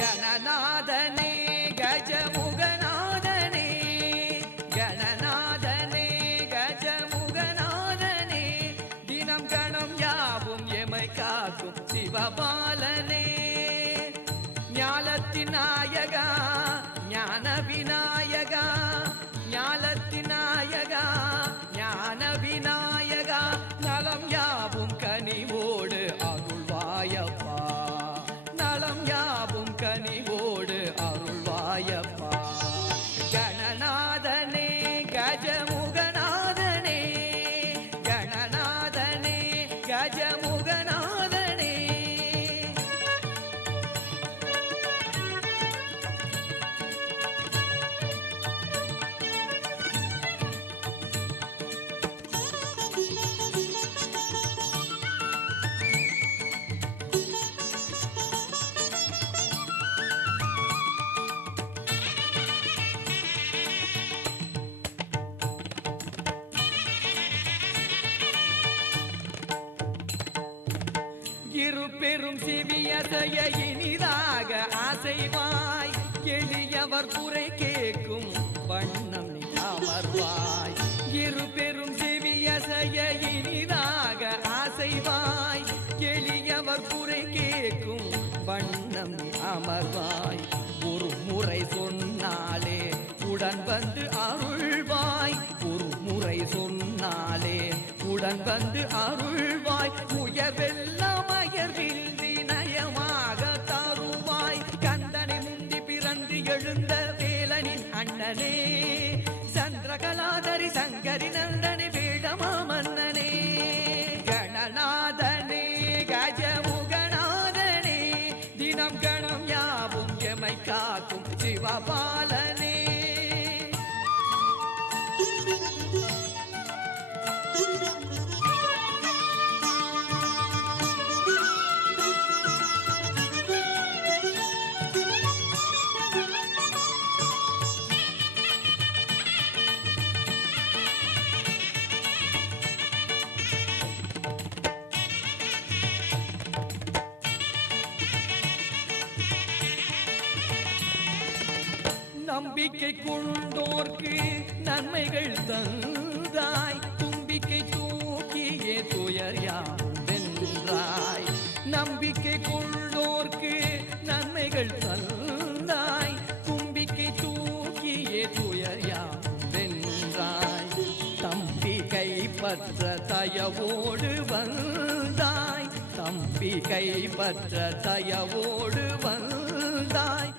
கணநாதனே கஜமுகநாதனே கணநாதனே கஜமுகநாதனே தினம் கணம் யாவும் எமை காக்கும் சிவபாலனே ஞாலத்தின் நாயகா ஞான விநாயகா ஞாலத்தின் நாயகா ஞான விநாயகா நலம் யாவும் கனிவோடு அருள்வாயப்பா நலம் யாவும் கனிவோடு அருள்வாயப்பா கணநாதனே கஜமுகநாதனே கணநாதனே கஜமுகநாதனே இரு பெரும் சிவியசைய இனிதாக ஆசைவாய் எளியவர் குறை கேட்கும் வண்ணம் நீ அமர்வாய் இரு பெரும் சிவியசைய இனிதாக ஆசைவாய் எளியவர் குறை கேட்கும் வண்ணம் நீ அமர்வாய் ஒரு முறை சொன்னாலே உடன் வந்து அருள்வாய் ஒரு முறை சொன்னாலே உடன் வந்து அருள்வாய் உயர்வெல்லாம் அயர்வின்றி நயமாக தருவாய் கந்தனை முந்தி பிறந்து எழுந்த வேலனின் அண்ணனே சந்திரகலாதரி சங்கரி நந்தனே வேடமா மன்னனே கணநாதனே கஜமுகநாதனே தினம் கணம் யாவும் எமை காக்கும் சிவபாலனே நம்பிக்கை கொண்டோர்க்கு நன்மைகள் தந்தாய் தும்பிக்கை தூக்கியே துயர் யாவும் வென்றாய் நம்பிக்கை கொண்டோர்க்கு நன்மைகள் தந்தாய் தும்பிக்கை தூக்கியே துயர் யாவும் வென்றாய் தம்பி கைப்பற்ற தயவோடு வந்தாய் தம்பி கைப்பற்ற தயவோடு வந்தாய்